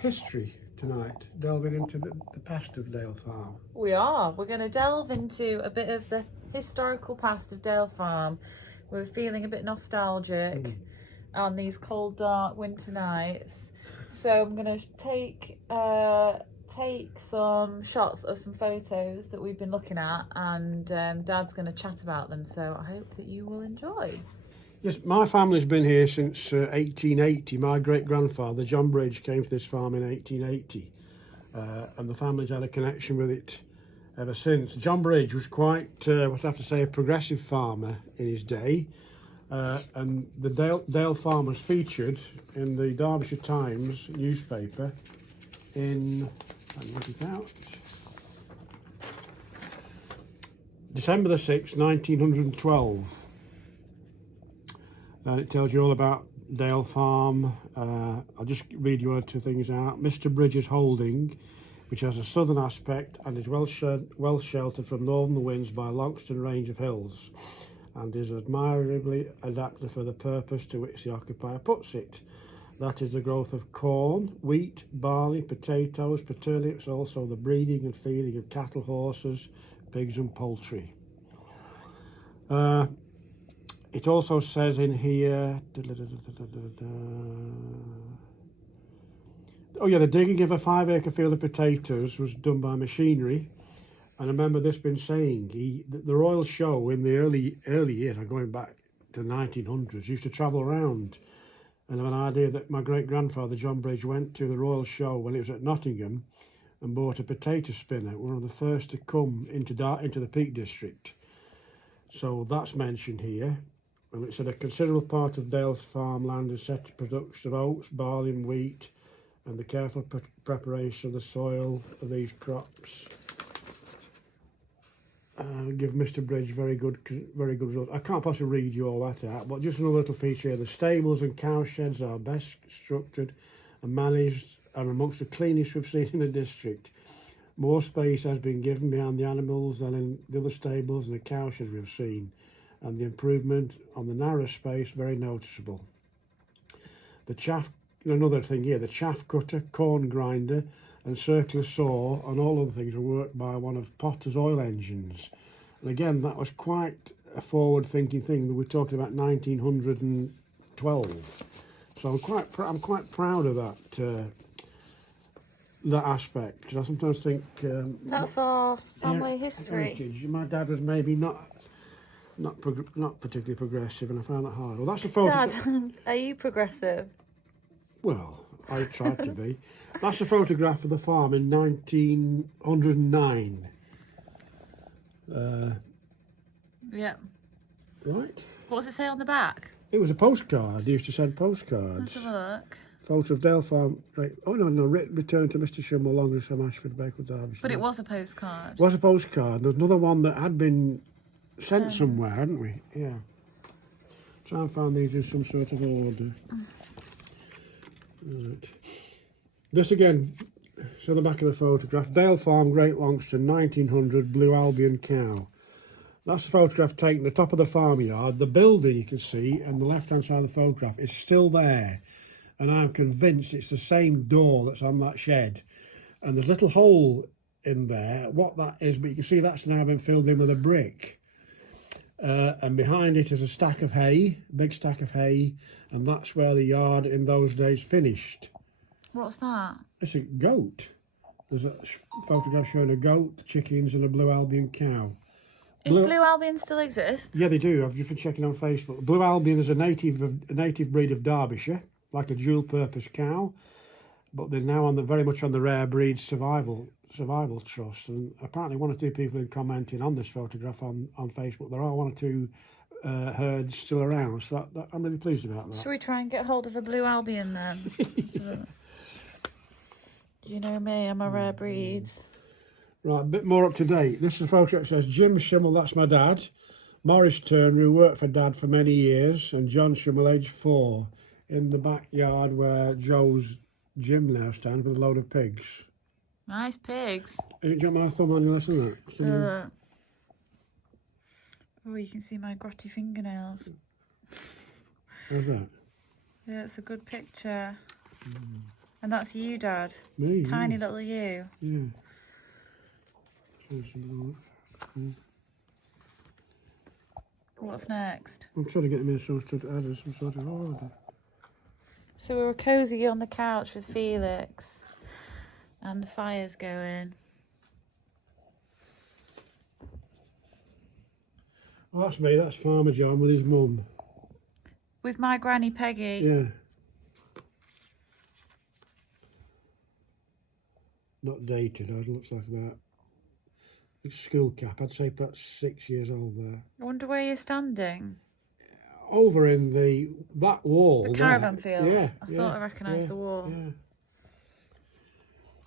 history tonight, delving into the past of Dale Farm. We are. We're going to delve into a bit of the historical past of Dale Farm. We're feeling a bit nostalgic on these cold, dark winter nights. So I'm going to take some shots of some photos that we've been looking at, and Dad's going to chat about them. So I hope that you will enjoy. Yes, my family's been here since 1880. My great-grandfather, John Bridge, came to this farm in 1880. And the family's had a connection with it ever since. John Bridge was quite, what I have to say, a progressive farmer in his day. And the Dale Farm was featured in the Derbyshire Times newspaper in, let me get it out, December the 6th, 1912. And it tells you all about Dale Farm. I'll just read you 1 or 2 things out. Mr. Bridge's holding, which has a southern aspect and is well sheltered from northern winds by Longston range of hills, and is admirably adapted for the purpose to which the occupier puts it. That is the growth of corn, wheat, barley, potatoes, turnips, also the breeding and feeding of cattle, horses, pigs and poultry. It also says in here, oh yeah, the digging of a 5-acre field of potatoes was done by machinery. And I remember this been saying, the Royal Show in the early years, I'm going back to the 1900s, used to travel around. And I have an idea that my great-grandfather, John Bridge, went to the Royal Show when it was at Nottingham and bought a potato spinner, one of the first to come into the Peak District. So that's mentioned here. And it said a considerable part of Dale's farmland is set to production of oats, barley and wheat, and the careful preparation of the soil of these crops give Mr. Bridge very good results. I can't possibly read you all that out, but just another little feature here. The stables and cow sheds are best structured and managed and amongst the cleanest we've seen in the district. More space has been given behind the animals than in the other stables and the cow sheds we've seen, and the improvement on the narrow space very noticeable. Another thing here, the chaff cutter, corn grinder and circular saw and all other things are worked by one of Potter's oil engines. And again, that was quite a forward-thinking thing. We're talking about 1912. So I'm quite proud of that aspect, because I sometimes think That's our family history. Heritage. My dad was maybe not particularly progressive, and I found that hard. Well, that's a photo. Dad, are you progressive? Well, I tried to be. That's a photograph of the farm in 1909. Yeah. Right? What does it say on the back? It was a postcard. They used to send postcards. Let's have a look. Photo of Dale Farm. Right. Oh, no. Return to Mr. Schimmel, Longers from Ashford, Bakewell, Derbyshire. But it was a postcard. It was a postcard. There's another one that had been sent somewhere, hadn't we? Yeah. Try and find these in some sort of order. Right. This again, so the back of the photograph. Dale Farm, Great Longston, 1900, Blue Albion cow. That's the photograph taken at the top of the farmyard. The building you can see on the left-hand side of the photograph is still there. And I'm convinced it's the same door that's on that shed. And there's a little hole in there, what that is, but you can see that's now been filled in with a brick. And behind it is a stack of hay, big stack of hay, and that's where the yard in those days finished. What's that? It's a goat. There's a photograph showing a goat, chickens and a Blue Albion cow. Does Blue Albion still exist? Yeah, they do. I've just been checking on Facebook. Blue Albion is a native breed of Derbyshire, like a dual-purpose cow, but they're now very much on the rare breed survival trust. And apparently 1 or 2 people have been commenting on this photograph on Facebook. There are 1 or 2 herds still around, so that I'm really pleased about that. Should we try and get hold of a Blue Albion then? Yeah. You know me, I'm a rare breeds. Right, a bit more up to date. This is a photograph that says Jim Schimmel, that's my dad, Morris Turner, who worked for Dad for many years, and John Schimmel, age 4, in the backyard where Joe's gym now stands with a load of pigs. Nice pigs. Do you want my thumb on your isn't it? Oh, you can see my grotty fingernails. How's that? Yeah, it's a good picture. And that's you, Dad. Me. Tiny little you. Yeah. Yeah. What's next? I'm trying to get them in some sort of order. So we were cosy on the couch with Felix. And the fire's going. Well, that's me. That's Farmer John with his mum. With my granny Peggy. Yeah. Not dated. It looks like about school cap. I'd say about 6 years old there. I wonder where you're standing. Over in that wall. The caravan field. Yeah. I thought I recognised the wall. Yeah.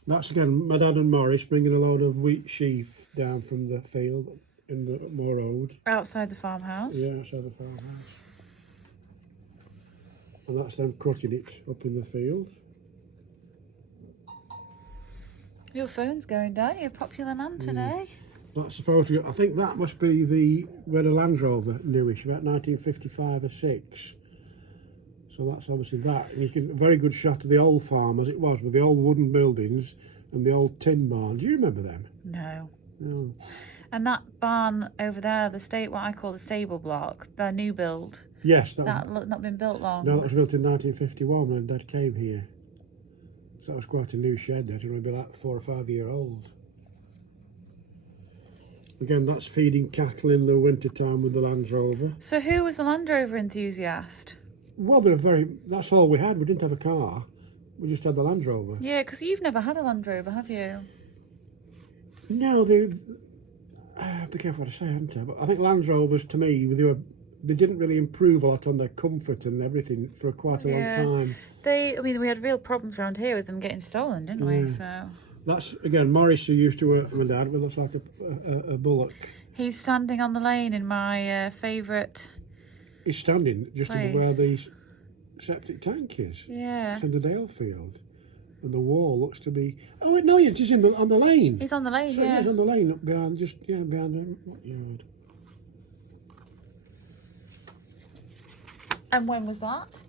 That's again my dad and Morris bringing a load of wheat sheaf down from the field in the Moor Road. Outside the farmhouse. Yeah, outside the farmhouse. And that's them cutting it up in the field. Your phone's going down. You're a popular man today. That's the photograph. I think that must be where the Land Rover newish, about 1955 or 6. So that's obviously that. And you get a very good shot of the old farm as it was, with the old wooden buildings and the old tin barn. Do you remember them? No. No. And that barn over there, what I call the stable block, their new build. Yes. That not been built long. No, that was built in 1951 when Dad came here. So that was quite a new shed there. It would be like 4 or 5 year old. Again, that's feeding cattle in the winter time with the Land Rover. So who was the Land Rover enthusiast? Well, that's all we had. We didn't have a car. We just had the Land Rover. Yeah, because you've never had a Land Rover, have you? No, be careful what I say, haven't I? But I think Land Rovers, to me, they didn't really improve a lot on their comfort and everything for quite a long time. We had real problems around here with them getting stolen, didn't we? So that's, again, Morris, who used to work for my dad, with looks like a bullock. He's standing on the lane in my favourite. He's standing just above where the septic tank is. Yeah. It's in the Dale field. And the wall looks to be... Oh, wait, no, he's on the lane. He's on the lane, so yeah. He's on the lane up behind, behind the yard. And when was that?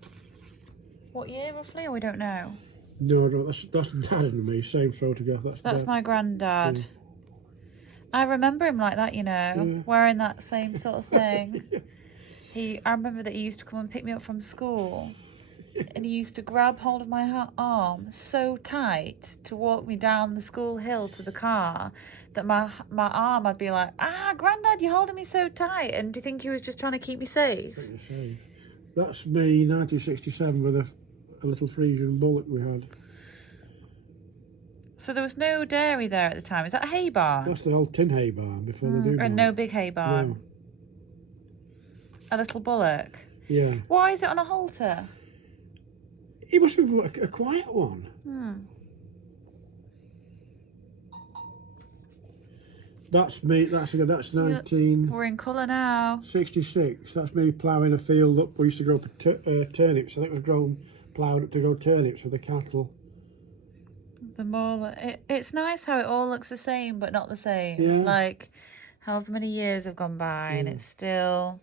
What year, roughly? Or we don't know. No, that's Dad and me, same photograph. That's my granddad. Yeah. I remember him like that, wearing that same sort of thing. I remember that he used to come and pick me up from school, and he used to grab hold of my arm so tight to walk me down the school hill to the car that my arm, I'd be like, Grandad, you're holding me so tight. And do you think he was just trying to keep me safe? That's me, 1967, with a little Frisian bullock we had. So there was no dairy there at the time. Is that a hay barn? That's the old tin hay barn before the new barn. And no big hay barn? No. A little bullock? Yeah. Why is it on a halter? It must be a quiet one. That's me. That's 19. We're in colour now. 66. That's me ploughing a field up. We used to grow turnips. I think it was ploughed up to grow turnips for the cattle. It's nice how it all looks the same, but not the same. Yeah. Like, however many years have gone by, and it's still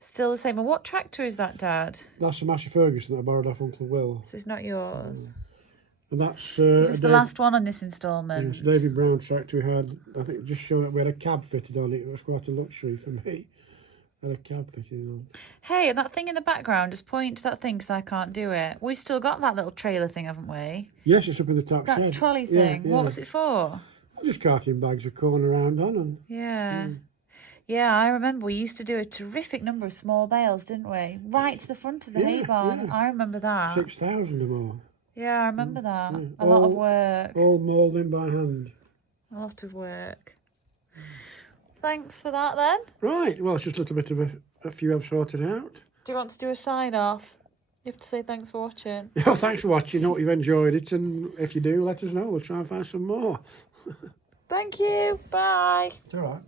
the same. And what tractor is that, Dad? That's a Massey Ferguson that I borrowed off Uncle Will. So it's not yours. And that's is this the last one on this instalment? It's David Brown tractor we had. I think just showing up. We had a cab fitted on it. It was quite a luxury for me. I had a cab fitted on. Hey, and that thing in the background, just point to that thing because I can't do it. We've still got that little trailer thing, haven't we? Yes, it's up in the top shed. That trolley thing. Yeah. What was it for? Just carting bags of corn around on. And, Yeah, I remember we used to do a terrific number of small bales, didn't we? Right to the front of the hay barn. Yeah. I remember that. 6,000 or more. Yeah, I remember that. Yeah. A lot of work. All moulding by hand. A lot of work. Thanks for that then. Right, well, it's just a little bit of a few I've sorted out. Do you want to do a sign off? You have to say thanks for watching. Yeah, thanks for watching. I hope you've enjoyed it, and if you do, let us know. We'll try and find some more. Thank you. Bye. It's all right.